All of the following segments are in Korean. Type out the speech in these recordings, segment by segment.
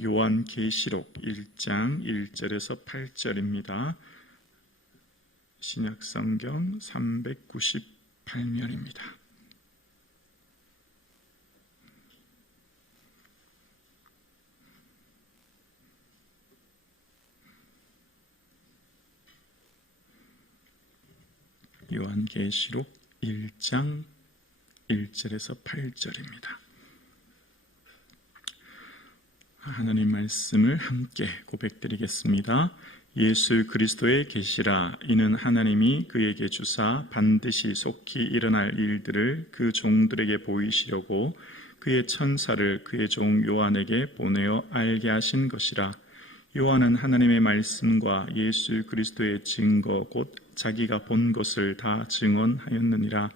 요한계시록 1장 1절에서 8절입니다. 신약성경 398면입니다. 요한계시록 1장 1절에서 8절입니다. 하나님 말씀을 함께 고백드리겠습니다. 예수 그리스도의 계시라. 이는 하나님이 그에게 주사 반드시 속히 일어날 일들을 그 종들에게 보이시려고 그의 천사를 그의 종 요한에게 보내어 알게 하신 것이라. 요한은 하나님의 말씀과 예수 그리스도의 증거 곧 자기가 본 것을 다 증언하였느니라.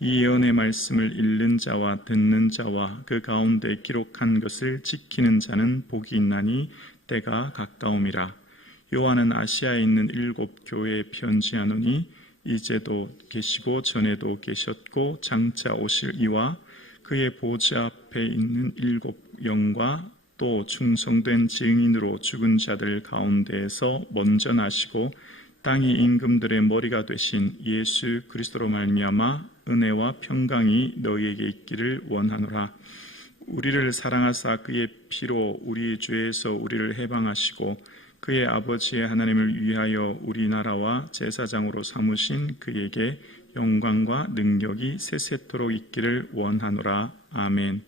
이 예언의 말씀을 읽는 자와 듣는 자와 그 가운데 기록한 것을 지키는 자는 복이 있나니 때가 가까움이라. 요한은 아시아에 있는 7 교회에 편지하노니 이제도 계시고 전에도 계셨고 장차 오실 이와 그의 보좌 앞에 있는 7 영과 또 충성된 증인으로 죽은 자들 가운데에서 먼저 나시고 땅의 임금들의 머리가 되신 예수 그리스도로 말미암아 은혜와 평강이 너희에게 있기를 원하노라. 우리를 사랑하사 그의 피로 우리 죄에서 우리를 해방하시고 그의 아버지의 하나님을 위하여 우리나라와 제사장으로 삼으신 그에게 영광과 능력이 세세토록 있기를 원하노라. 아멘.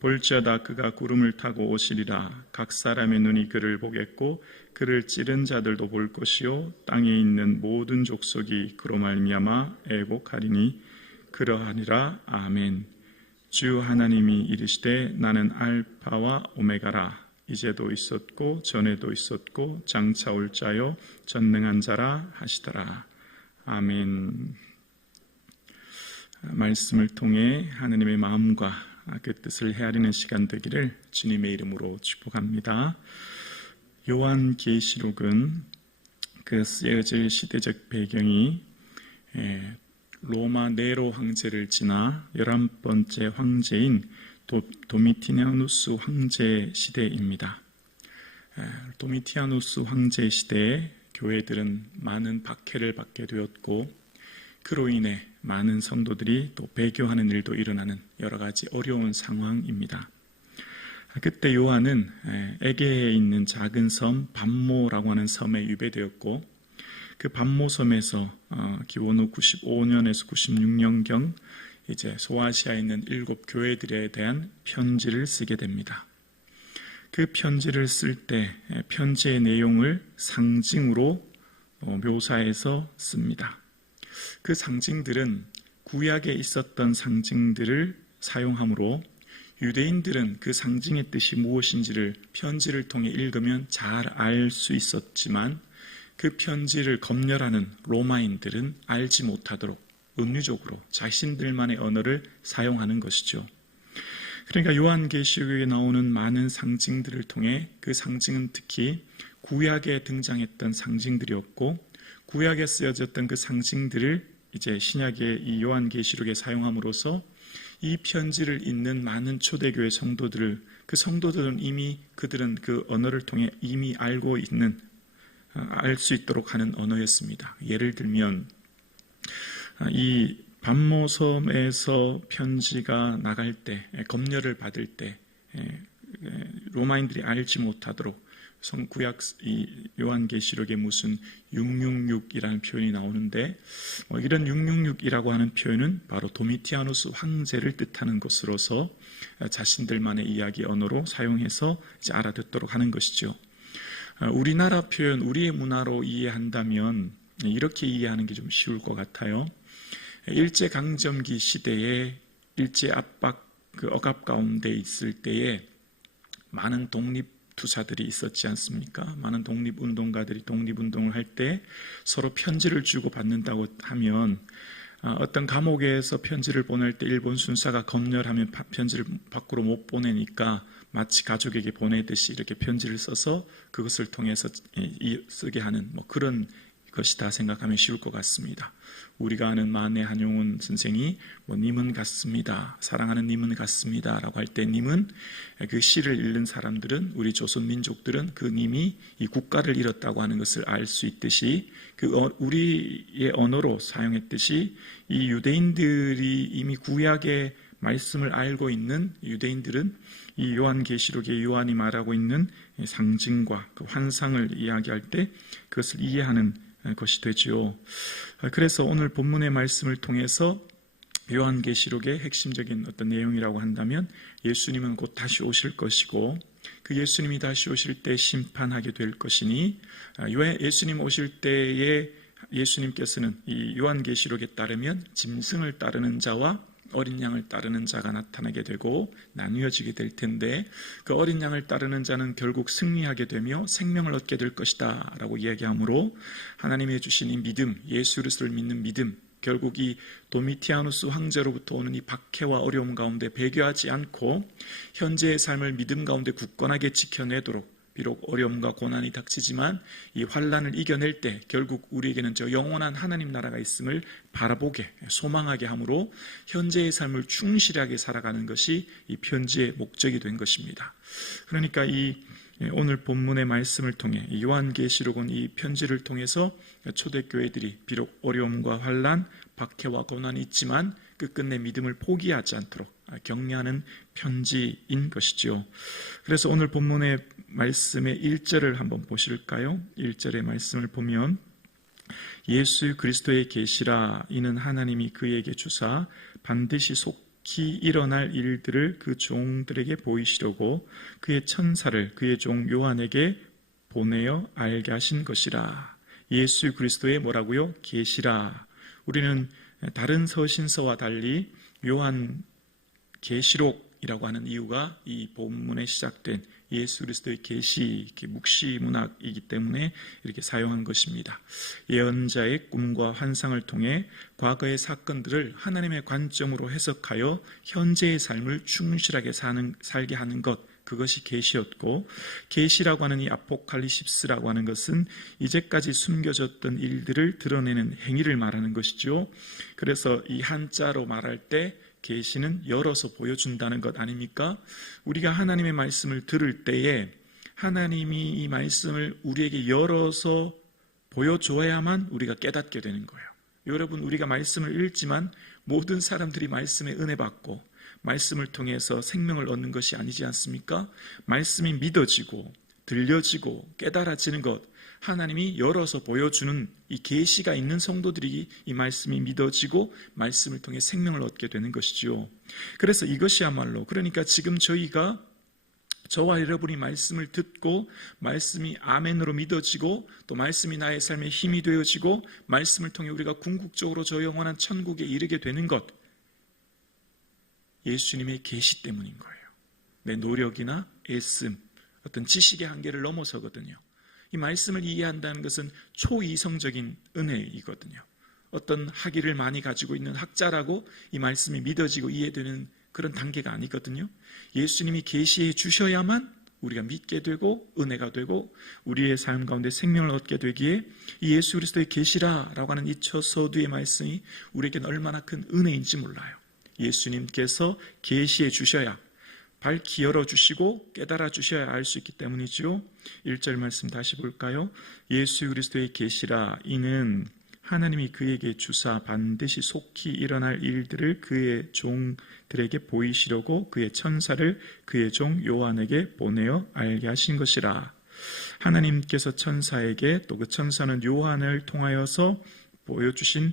볼지어다 그가 구름을 타고 오시리라. 각 사람의 눈이 그를 보겠고 그를 찌른 자들도 볼 것이요 땅에 있는 모든 족속이 그로 말미암아 애곡하리니 그러하니라. 아멘. 주 하나님이 이르시되 나는 알파와 오메가라. 이제도 있었고 전에도 있었고 장차 올 자요 전능한 자라 하시더라. 아멘. 말씀을 통해 하나님의 마음과 그 뜻을 헤아리는 시간 되기를 주님의 이름으로 축복합니다. 요한계시록은 그 쓰여질 시대적 배경이 로마 네로 황제를 지나 11번째 황제인 도미티아누스 황제 시대입니다. 도미티아누스 황제 시대에 교회들은 많은 박해를 받게 되었고 그로 인해 많은 성도들이 또 배교하는 일도 일어나는 여러 가지 어려운 상황입니다. 그때 요한은 에게에 있는 작은 섬 밤모라고 하는 섬에 유배되었고 그 밤모섬에서 기원 후 95년에서 96년경 이제 소아시아에 있는 7 교회들에 대한 편지를 쓰게 됩니다. 그 편지를 쓸 때 편지의 내용을 상징으로 묘사해서 씁니다. 그 상징들은 구약에 있었던 상징들을 사용하므로 유대인들은 그 상징의 뜻이 무엇인지를 편지를 통해 읽으면 잘 알 수 있었지만 그 편지를 검열하는 로마인들은 알지 못하도록 은유적으로 자신들만의 언어를 사용하는 것이죠. 그러니까 요한계시록에 나오는 많은 상징들을 통해 그 상징은 특히 구약에 등장했던 상징들이었고 구약에 쓰여졌던 그 상징들을 이제 신약의 이 요한계시록에 사용함으로써 이 편지를 읽는 많은 초대교회 성도들을 그 성도들은 이미 그들은 그 언어를 통해 이미 알고 있는 알 수 있도록 하는 언어였습니다. 예를 들면 이 밤모섬에서 편지가 나갈 때 검열을 받을 때 로마인들이 알지 못하도록 구약 요한계시록에 무슨 666이라는 표현이 나오는데 이런 666이라고 하는 표현은 바로 도미티아누스 황제를 뜻하는 것으로서 자신들만의 이야기 언어로 사용해서 이제 알아듣도록 하는 것이죠. 우리나라 표현, 우리의 문화로 이해한다면 이렇게 이해하는 게 좀 쉬울 것 같아요. 일제강점기 시대에 일제 압박 그 억압 가운데 있을 때에 많은 독립투사들이 있었지 않습니까? 많은 독립운동가들이 독립운동을 할 때 서로 편지를 주고받는다고 하면 어떤 감옥에서 편지를 보낼 때 일본 순사가 검열하면 편지를 밖으로 못 보내니까 마치 가족에게 보내듯이 이렇게 편지를 써서 그것을 통해서 쓰게 하는 그런 것이다 생각하면 쉬울 것 같습니다. 우리가 아는 만해 한용운 선생이 님은 같습니다, 사랑하는 님은 같습니다 라고 할 때 님은, 그 시를 읽는 사람들은, 우리 조선민족들은 그 님이 이 국가를 잃었다고 하는 것을 알 수 있듯이, 우리의 언어로 사용했듯이 이 유대인들이 이미 구약의 말씀을 알고 있는 유대인들은 이 요한계시록의 요한이 말하고 있는 상징과 그 환상을 이야기할 때 그것을 이해하는 것이 되지요. 그래서 오늘 본문의 말씀을 통해서 요한계시록의 핵심적인 어떤 내용이라고 한다면, 예수님은 곧 다시 오실 것이고, 그 예수님이 다시 오실 때 심판하게 될 것이니, 예수님 오실 때에 예수님께서는 이 요한계시록에 따르면 짐승을 따르는 자와 어린 양을 따르는 자가 나타나게 되고 나뉘어지게 될 텐데, 그 어린 양을 따르는 자는 결국 승리하게 되며 생명을 얻게 될 것이다 라고 이야기하므로, 하나님이 주신 이 믿음, 예수 그리스도를 믿는 믿음, 결국 이 도미티아누스 황제로부터 오는 이 박해와 어려움 가운데 배교하지 않고 현재의 삶을 믿음 가운데 굳건하게 지켜내도록, 비록 어려움과 고난이 닥치지만 이 환난을 이겨낼 때 결국 우리에게는 저 영원한 하나님 나라가 있음을 바라보게, 소망하게 함으로 현재의 삶을 충실하게 살아가는 것이 이 편지의 목적이 된 것입니다. 그러니까 이 오늘 본문의 말씀을 통해, 이 요한계시록은 이 편지를 통해서 초대교회들이 비록 어려움과 환난, 박해와 고난이 있지만 끝끝내 믿음을 포기하지 않도록 격려하는 편지인 것이죠. 그래서 오늘 본문의 말씀의 1절을 한번 보실까요? 1절의 말씀을 보면, 예수 그리스도의 계시라, 이는 하나님이 그에게 주사 반드시 속히 일어날 일들을 그 종들에게 보이시려고 그의 천사를 그의 종 요한에게 보내어 알게 하신 것이라. 예수 그리스도의 뭐라고요? 계시라. 우리는 다른 서신서와 달리 요한 계시록이라고 하는 이유가 이 본문에 시작된 예수 그리스도의 계시, 묵시 문학이기 때문에 이렇게 사용한 것입니다. 예언자의 꿈과 환상을 통해 과거의 사건들을 하나님의 관점으로 해석하여 현재의 삶을 충실하게 살게 하는 것, 그것이 계시였고, 계시라고 하는 이 아포칼리십스라고 하는 것은 이제까지 숨겨졌던 일들을 드러내는 행위를 말하는 것이죠. 그래서 이 한자로 말할 때 계시는 열어서 보여준다는 것 아닙니까? 우리가 하나님의 말씀을 들을 때에 하나님이 이 말씀을 우리에게 열어서 보여줘야만 우리가 깨닫게 되는 거예요. 여러분, 우리가 말씀을 읽지만 모든 사람들이 말씀에 은혜 받고 말씀을 통해서 생명을 얻는 것이 아니지 않습니까? 말씀이 믿어지고 들려지고 깨달아지는 것, 하나님이 열어서 보여주는 이 계시가 있는 성도들이 이 말씀이 믿어지고 말씀을 통해 생명을 얻게 되는 것이지요. 그래서 이것이야말로, 그러니까 지금 저와 여러분이 말씀을 듣고 말씀이 아멘으로 믿어지고 또 말씀이 나의 삶에 힘이 되어지고 말씀을 통해 우리가 궁극적으로 저 영원한 천국에 이르게 되는 것, 예수님의 계시 때문인 거예요. 내 노력이나 애씀, 어떤 지식의 한계를 넘어서거든요. 이 말씀을 이해한다는 것은 초이성적인 은혜이거든요. 어떤 학위를 많이 가지고 있는 학자라고 이 말씀이 믿어지고 이해되는 그런 단계가 아니거든요. 예수님이 계시해 주셔야만 우리가 믿게 되고 은혜가 되고 우리의 삶 가운데 생명을 얻게 되기에, 이 예수 그리스도의 계시라라고 하는 이 첫 서두의 말씀이 우리에게는 얼마나 큰 은혜인지 몰라요. 예수님께서 계시해 주셔야, 밝히 열어주시고 깨달아 주셔야 알 수 있기 때문이죠. 1절 말씀 다시 볼까요? 예수 그리스도의 계시라, 이는 하나님이 그에게 주사 반드시 속히 일어날 일들을 그의 종들에게 보이시려고 그의 천사를 그의 종 요한에게 보내어 알게 하신 것이라. 하나님께서 천사에게, 또 그 천사는 요한을 통하여서 보여주신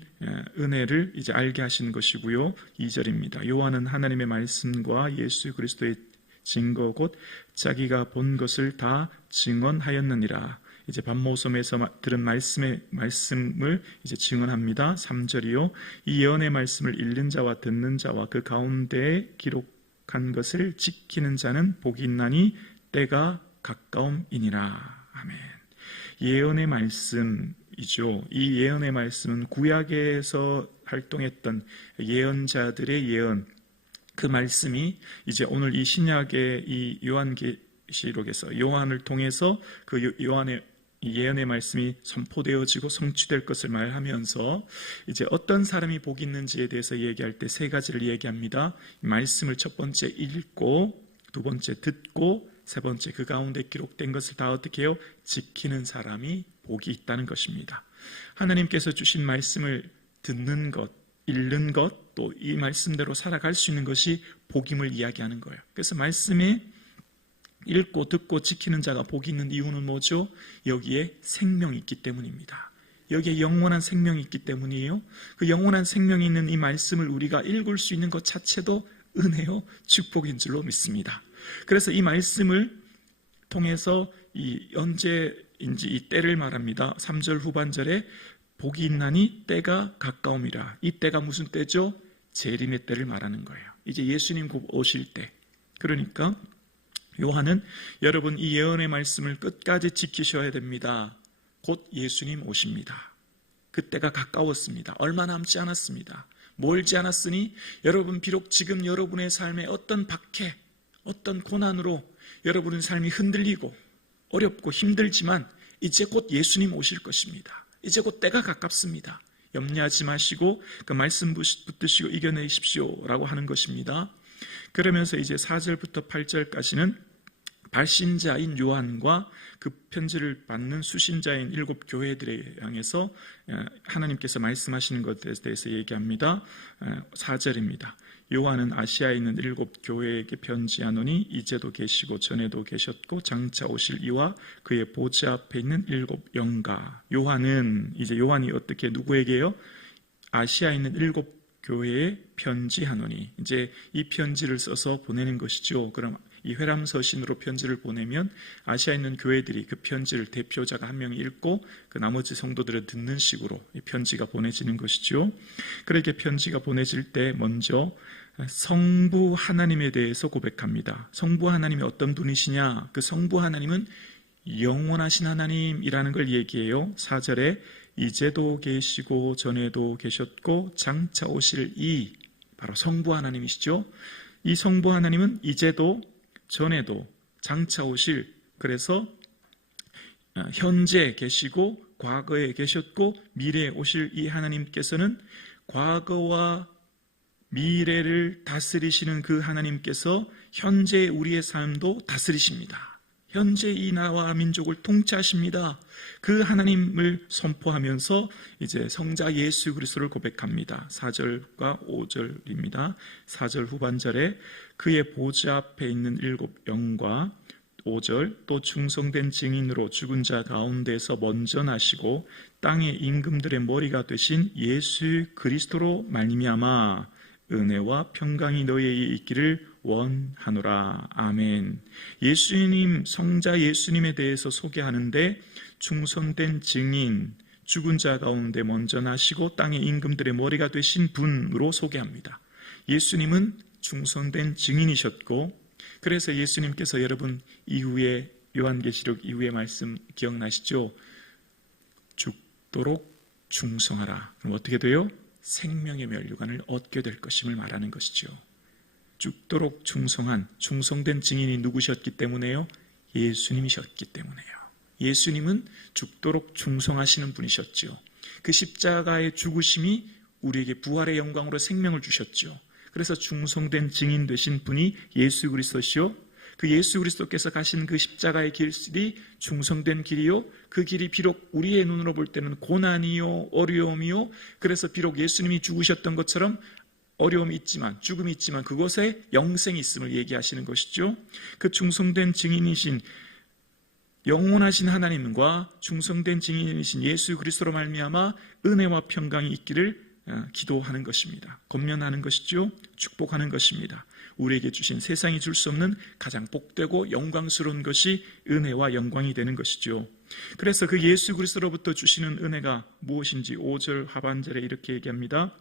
은혜를 이제 알게 하신 것이고요. 2절입니다. 요한은 하나님의 말씀과 예수 그리스도의 증거 곧 자기가 본 것을 다 증언하였느니라. 이제 반모섬에서 들은 말씀을 이제 증언합니다. 3절이요. 이 예언의 말씀을 읽는 자와 듣는 자와 그 가운데에 기록한 것을 지키는 자는 복이 있나니 때가 가까움이니라. 아멘. 예언의 말씀이죠. 이 예언의 말씀은 구약에서 활동했던 예언자들의 예언, 그 말씀이 이제 오늘 이 신약의 이 요한계시록에서 요한을 통해서 그 요한의 이 예언의 말씀이 선포되어지고 성취될 것을 말하면서 이제 어떤 사람이 복이 있는지에 대해서 얘기할 때 세 가지를 얘기합니다. 이 말씀을 첫 번째 읽고, 두 번째 듣고, 세 번째 그 가운데 기록된 것을 다 어떻게 해요? 지키는 사람이 복이 있다는 것입니다. 하나님께서 주신 말씀을 듣는 것, 읽는 것, 또 이 말씀대로 살아갈 수 있는 것이 복임을 이야기하는 거예요. 그래서 말씀에 읽고 듣고 지키는 자가 복이 있는 이유는 뭐죠? 여기에 생명이 있기 때문입니다. 여기에 영원한 생명이 있기 때문이에요. 그 영원한 생명이 있는 이 말씀을 우리가 읽을 수 있는 것 자체도 은혜요, 축복인 줄로 믿습니다. 그래서 이 말씀을 통해서 언제인지 이 때를 말합니다. 3절 후반절에 복이 있나니 때가 가까움이라. 이 때가 무슨 때죠? 재림의 때를 말하는 거예요. 이제 예수님 곧 오실 때. 그러니까 요한은 여러분 이 예언의 말씀을 끝까지 지키셔야 됩니다. 곧 예수님 오십니다. 그때가 가까웠습니다. 얼마 남지 않았습니다. 멀지 않았으니 여러분 비록 지금 여러분의 삶에 어떤 박해, 어떤 고난으로 여러분의 삶이 흔들리고 어렵고 힘들지만 이제 곧 예수님 오실 것입니다. 이제 곧 때가 가깝습니다. 염려하지 마시고 그 말씀 붙드시고 이겨내십시오 라고 하는 것입니다. 그러면서 이제 4절부터 8절까지는 발신자인 요한과 그 편지를 받는 수신자인 7 교회들에 향해서 하나님께서 말씀하시는 것에 대해서 얘기합니다. 4절입니다. 요한은 아시아에 있는 7 교회에게 편지하노니 이제도 계시고 전에도 계셨고 장차 오실 이와 그의 보좌 앞에 있는 7 영가. 요한이 어떻게 누구에게요? 아시아에 있는 7 교회에 편지하노니, 이제 이 편지를 써서 보내는 것이죠. 그럼 이 회람서신으로 편지를 보내면 아시아에 있는 교회들이 그 편지를 대표자가 한 명이 읽고 그 나머지 성도들은 듣는 식으로 이 편지가 보내지는 것이죠. 그렇게 편지가 보내질 때 먼저 성부 하나님에 대해서 고백합니다. 성부 하나님이 어떤 분이시냐? 그 성부 하나님은 영원하신 하나님이라는 걸 얘기해요. 4절에 이제도 계시고 전에도 계셨고 장차 오실 이 바로 성부 하나님이시죠. 이 성부 하나님은 이제도 전에도 장차 오실, 그래서 현재 계시고 과거에 계셨고 미래에 오실 이 하나님께서는 과거와 미래를 다스리시는 그 하나님께서 현재 우리의 삶도 다스리십니다. 현재 이 나라와 민족을 통치하십니다. 그 하나님을 선포하면서 이제 성자 예수 그리스도를 고백합니다. 4절과 5절입니다. 4절 후반절에 그의 보좌 앞에 있는 7 영과 5절 또 충성된 증인으로 죽은 자 가운데서 먼저 나시고 땅의 임금들의 머리가 되신 예수 그리스도로 말미암아 은혜와 평강이 너희에게 있기를 원하노라. 아멘. 예수님, 성자 예수님에 대해서 소개하는데 충성된 증인, 죽은 자 가운데 먼저 나시고 땅의 임금들의 머리가 되신 분으로 소개합니다. 예수님은 충성된 증인이셨고, 그래서 예수님께서 여러분 이후에 요한계시록 이후의 말씀 기억나시죠? 죽도록 충성하라. 그럼 어떻게 돼요? 생명의 면류관을 얻게 될 것임을 말하는 것이죠. 죽도록 충성된 증인이 누구셨기 때문에요? 예수님이셨기 때문에요. 예수님은 죽도록 충성하시는 분이셨죠. 그 십자가의 죽으심이 우리에게 부활의 영광으로 생명을 주셨죠. 그래서 충성된 증인 되신 분이 예수 그리스도시요. 그 예수 그리스도께서 가신 그 십자가의 길이 충성된 길이요. 그 길이 비록 우리의 눈으로 볼 때는 고난이요, 어려움이요. 그래서 비록 예수님이 죽으셨던 것처럼 어려움이 있지만, 죽음이 있지만 그것에 영생이 있음을 얘기하시는 것이죠. 그 충성된 증인이신 영원하신 하나님과 충성된 증인이신 예수 그리스도로 말미암아 은혜와 평강이 있기를 기도하는 것입니다. 권면하는 것이죠. 축복하는 것입니다. 우리에게 주신 세상이 줄 수 없는 가장 복되고 영광스러운 것이 은혜와 영광이 되는 것이죠. 그래서 그 예수 그리스도로부터 주시는 은혜가 무엇인지 5절 하반절에 이렇게 얘기합니다.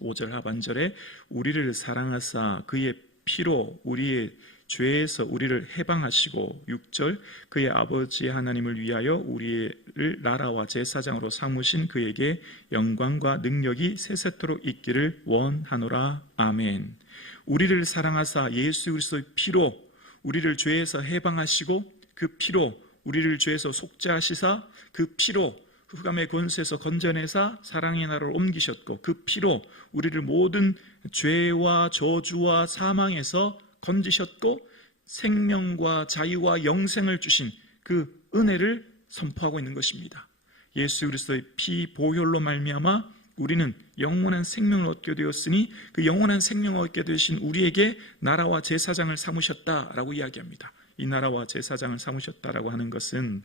5절 하반절에 우리를 사랑하사 그의 피로 우리의 죄에서 우리를 해방하시고 6절 그의 아버지 하나님을 위하여 우리를 나라와 제사장으로 삼으신 그에게 영광과 능력이 세세토록 있기를 원하노라. 아멘. 우리를 사랑하사 예수 그리스도의 피로 우리를 죄에서 해방하시고 그 피로 우리를 죄에서 속죄하시사 그 피로 흑암의 권세에서 건져내사 사랑의 나라로 옮기셨고 그 피로 우리를 모든 죄와 저주와 사망에서 건지셨고 생명과 자유와 영생을 주신 그 은혜를 선포하고 있는 것입니다. 예수 그리스도의 피 보혈로 말미암아 우리는 영원한 생명을 얻게 되었으니 그 영원한 생명을 얻게 되신 우리에게 나라와 제사장을 삼으셨다라고 이야기합니다. 이 나라와 제사장을 삼으셨다라고 하는 것은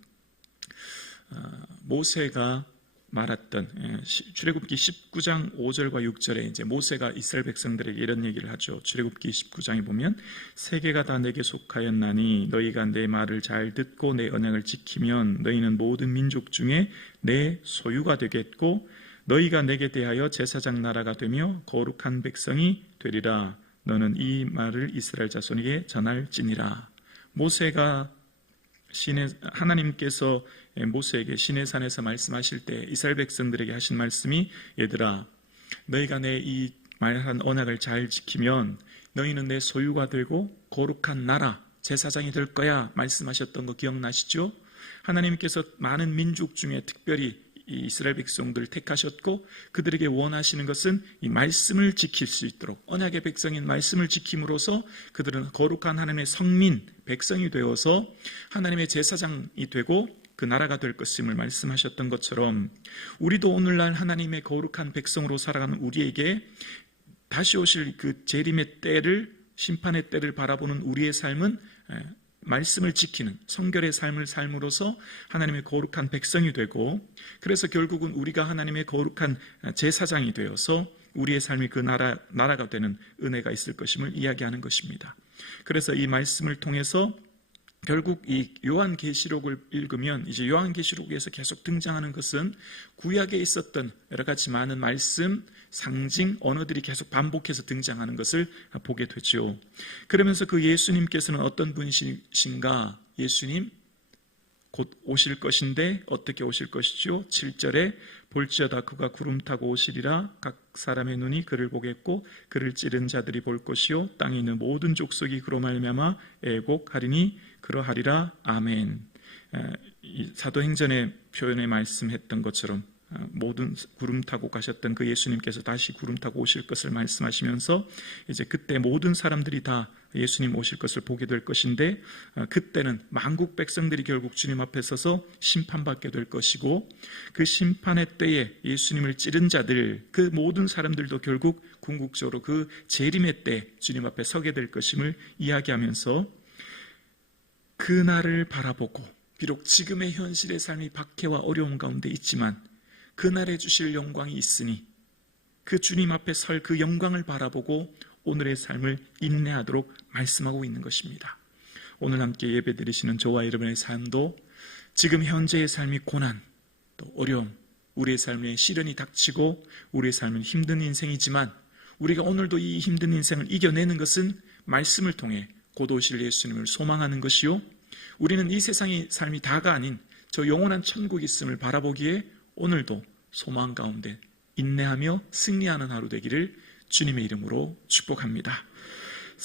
모세가 말했던 출애굽기 19장 5절과 6절에 이제 모세가 이스라엘 백성들에게 이런 얘기를 하죠. 출애굽기 19장에 보면 세계가 다 내게 속하였나니 너희가 내 말을 잘 듣고 내 언약을 지키면 너희는 모든 민족 중에 내 소유가 되겠고 너희가 내게 대하여 제사장 나라가 되며 거룩한 백성이 되리라. 너는 이 말을 이스라엘 자손에게 전할지니라. 모세가 하나님께서 모세에게 시내산에서 말씀하실 때 이스라엘 백성들에게 하신 말씀이 얘들아 너희가 내 이 말한 언약을 잘 지키면 너희는 내 소유가 되고 거룩한 나라 제사장이 될 거야 말씀하셨던 거 기억나시죠? 하나님께서 많은 민족 중에 특별히 이 이스라엘 백성들을 택하셨고 그들에게 원하시는 것은 이 말씀을 지킬 수 있도록 언약의 백성인 말씀을 지킴으로써 그들은 거룩한 하나님의 성민 백성이 되어서 하나님의 제사장이 되고 그 나라가 될 것임을 말씀하셨던 것처럼 우리도 오늘날 하나님의 거룩한 백성으로 살아가는 우리에게 다시 오실 그 재림의 때를 심판의 때를 바라보는 우리의 삶은 말씀을 지키는 성결의 삶을 삶으로써 하나님의 거룩한 백성이 되고 그래서 결국은 우리가 하나님의 거룩한 제사장이 되어서 우리의 삶이 그 나라가 되는 은혜가 있을 것임을 이야기하는 것입니다. 그래서 이 말씀을 통해서 결국 이 요한계시록을 읽으면 이제 요한계시록에서 계속 등장하는 것은 구약에 있었던 여러 가지 많은 말씀, 상징, 언어들이 계속 반복해서 등장하는 것을 보게 되죠. 그러면서 그 예수님께서는 어떤 분이신가? 예수님 곧 오실 것인데 어떻게 오실 것이죠? 7절에 볼지어다 그가 구름 타고 오시리라. 각 사람의 눈이 그를 보겠고 그를 찌른 자들이 볼 것이요 땅에 있는 모든 족속이 그로 말미암아 애곡하리니 그러하리라. 아멘. 사도행전의 표현에 말씀했던 것처럼 모든 구름 타고 가셨던 그 예수님께서 다시 구름 타고 오실 것을 말씀하시면서 이제 그때 모든 사람들이 다 예수님 오실 것을 보게 될 것인데 그때는 만국 백성들이 결국 주님 앞에 서서 심판받게 될 것이고 그 심판의 때에 예수님을 찌른 자들 그 모든 사람들도 결국 궁극적으로 그 재림의 때 주님 앞에 서게 될 것임을 이야기하면서 그날을 바라보고 비록 지금의 현실의 삶이 박해와 어려움 가운데 있지만 그날에 주실 영광이 있으니 그 주님 앞에 설 그 영광을 바라보고 오늘의 삶을 인내하도록 말씀하고 있는 것입니다. 오늘 함께 예배 드리시는 저와 여러분의 삶도 지금 현재의 삶이 고난, 또 어려움, 우리의 삶에 시련이 닥치고 우리의 삶은 힘든 인생이지만 우리가 오늘도 이 힘든 인생을 이겨내는 것은 말씀을 통해 곧 오실 예수님을 소망하는 것이요 우리는 이 세상의 삶이 다가 아닌 저 영원한 천국이 있음을 바라보기에 오늘도 소망 가운데 인내하며 승리하는 하루 되기를 주님의 이름으로 축복합니다.